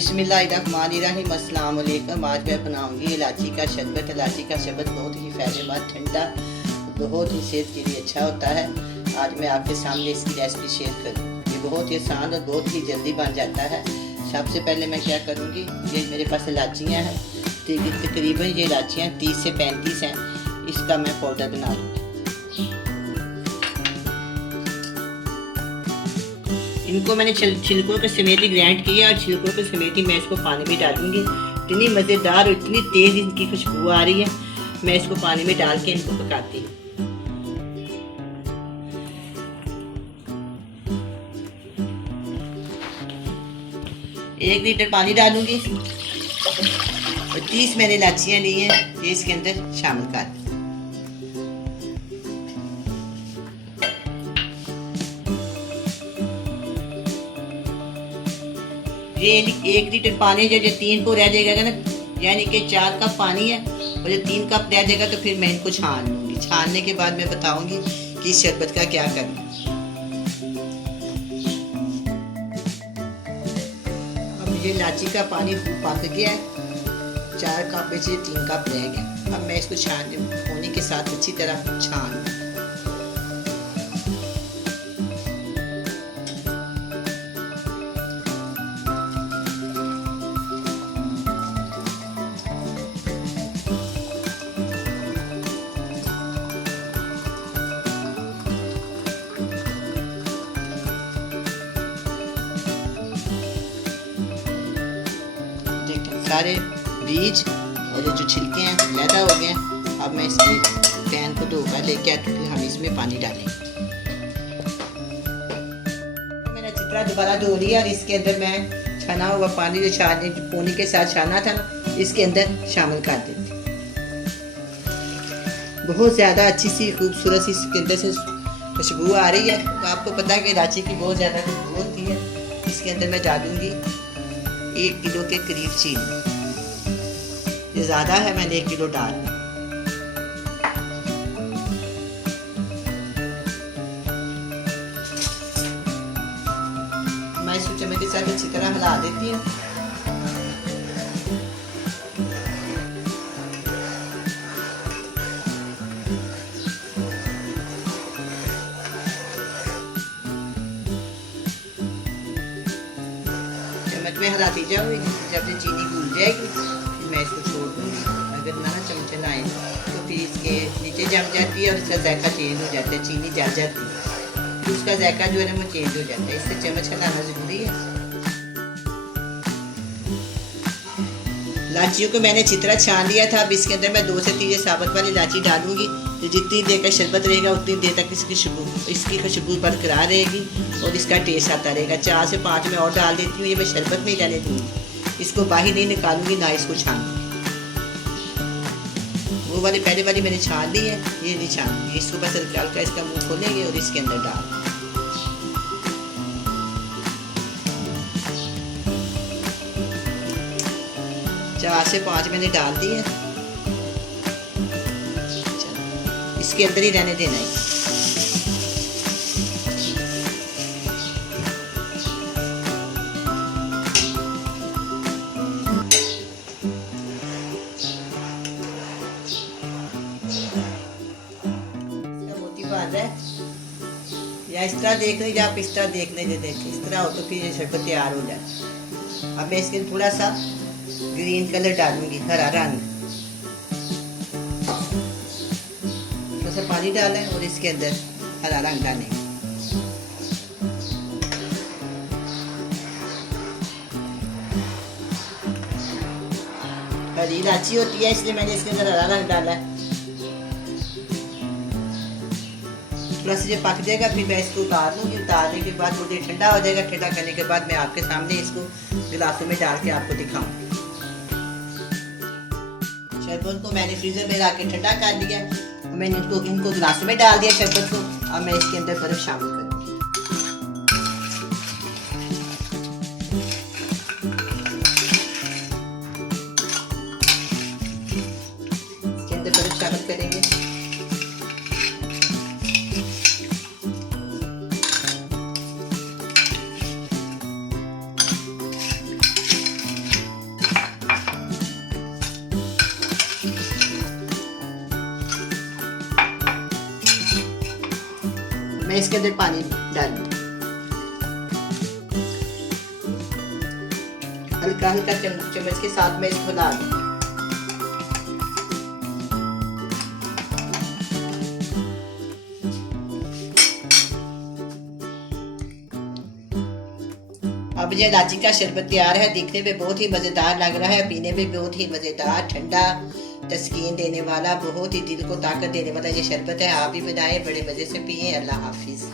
बिस्मिल्लाहिर्रहमानिर्रहीम। अस्सलाम वालेकुम। आज मैं बनाऊंगी इलायची का शरबत। इलायची का शरबत बहुत ही फायदेमंद, ठंडा, बहुत ही सेहत के लिए अच्छा होता है। आज मैं आपके सामने इसकी रेसिपी शेयर करूँ। ये बहुत ही आसान और बहुत ही जल्दी बन जाता है। सबसे पहले मैं क्या करूँगी, ये मेरे पास इलायचियाँ हैं, तकरीबन ये इलायचियाँ 30 से 35 हैं। इसका मैं पाउडर बना लूँगी। इनको मैंने छिलकों के समेत ही ग्राइंड किया और छिलकों के समेत ही मैं इसको पानी में डालूंगी। इतनी मज़ेदार और इतनी तेज़ इनकी खुशबू आ रही है। मैं इसको पानी में डाल के इनको पकाती हूँ। एक लीटर पानी डालूंगी और 30 मैंने इलायचियाँ ली हैं, ये इसके अंदर शामिल कर दूँ। ये 1 लीटर पानी जो 3 को रह जाएगा ना, यानी कि 4 कप पानी है और जो 3 कप रह जाएगा तो फिर मैं इनको छान लूँगी। छानने के बाद मैं बताऊँगी कि शरबत का क्या करना। अब ये इलायची का पानी पक गया है, 4 कप में से 3 कप रह गए। अब मैं इसको होने के साथ अच्छी तरह छान। सारे बीज और जो छिलके हैं लैदा हो गए हैं। अब मैं इसके पैन को धोकर लेके आती हूँ, हम इसमें पानी डालेंगे। मैंने चित्रा दोबारा धो लिया और इसके अंदर मैं छाना हुआ पानी जो पानी के साथ छाना था ना, इसके अंदर शामिल कर देती। बहुत ज़्यादा अच्छी सी खूबसूरत सी इसके अंदर से खुशबू आ रही है। तो आपको पता है कि इलायची की बहुत ज़्यादा खुशबू होती है। इसके अंदर मैं डालूंगी 1 किलो के करीब चीनी। ये ज़्यादा है, मैंने 1 किलो डाल। मैं इसको चम्मच के साथ अच्छी तरह हिला देती हूँ। चम्मच में हिलाती जाऊँगी, जब ये चीनी घुल जाएगी मैं इसको छोड़ दूँगी। अगर ना चमचे लाएँ तो फिर इसके नीचे जम जाती है और इसका जायका चेंज हो जाता है, चीनी जल जाती है, तो उसका जायका जो है ना वो चेंज हो जाता है। इससे चम्मच हिलाना ज़रूरी है। इलायचियों को मैंने चित्रा छान लिया था। अब इसके अंदर मैं 2 से 3 साबुत वाली इलायची डालूंगी। तो जितनी देर का शरबत रहेगा उतनी देर तक इसकी खुशबू बरकरार रहेगी और इसका टेस्ट आता रहेगा। 4 से 5 में और डाल देती हूँ। ये मैं शरबत में ही रहने दूँगी, इसको बाहर नहीं निकालूंगी, ना इसको छानूंगी। वो वाली पहले वाली मैंने छान ली है, ये नहीं छानूंगी। इसको बस हल्का इसका मुंह खोलेंगे और इसके अंदर डाल। 4 से 5 मैंने डाल दी है। इसके अंदर ही रहने देना है। या इस तरह देख लीजिए, आप इस तरह देख लीजिए, देखिए इस तरह हो तो फिर ये शरबत तैयार हो जाए। अब मैं इसके थोड़ा सा ग्रीन कलर डालूंगी, हरा रंग। थोड़ा सा पानी डालें और इसके अंदर हरा रंग डालें। हरी इलायची होती है इसलिए मैंने इसके अंदर हरा रंग डाला है। थोड़ा सा ये पक जाएगा फिर मैं इसको उतार लूँगी। उतारने के बाद थोड़ी देर ठंडा हो जाएगा। ठंडा करने के बाद मैं आपके सामने इसको गिलासों में डाल के आपको दिखाऊंगी। शरबत को मैंने फ्रीजर में रख के ठंडा कर दिया। मैंने इनको गिलासों में डाल दिया शरबत को। अब मैं इसके अंदर बर्फ शामिल करूँगी। इसके अंदर बर्फ शामिल करेंगे। इसके अंदर पानी डाल दूँ, हल्का हल्का चम्मच के साथ में इसको हिला दूँ। अब ये इलायची का शरबत तैयार है। देखने में बहुत ही मज़ेदार लग रहा है, पीने में बहुत ही मज़ेदार, ठंडा, तस्कीन देने वाला, बहुत ही दिल को ताकत देने वाला ये शरबत है। आप भी बनाएं, बड़े मज़े से पिए। अल्लाह हाफिज़।